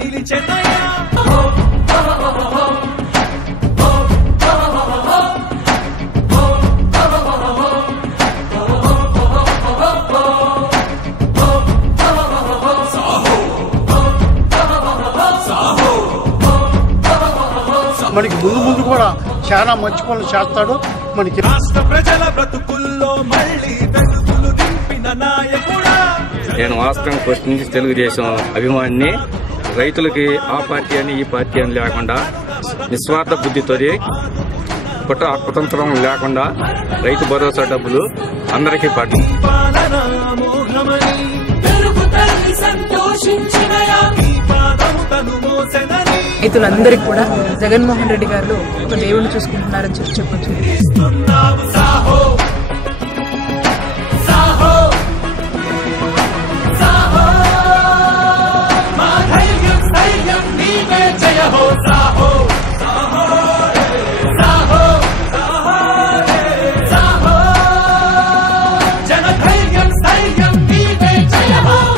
నిలిచెనయ్యా మనకి ముందు కూడా చాలా మంచి పనులు చేస్తాడు. మనకి రాష్ట్ర ప్రజల బ్రతుకుల్లో మళ్ళీ వెలుగులు నింపిన నాయకుడా. నేను వాస్తవంగా ఫస్ట్ నుంచి తెలుగుదేశం అభిమానిని. రైతులకి ఆ పార్టీ అని ఈ పార్టీ అని లేకుండా నిస్వార్థ బుద్ధితో కుతంత్రం లేకుండా రైతు భరోసా డబ్బులు అందరికీ పడ్డాయి. రైతులందరికీ కూడా జగన్మోహన్ రెడ్డి గారు ఒక దేవుడిని చూసుకుంటున్నారని చెప్పొచ్చు. జయ హో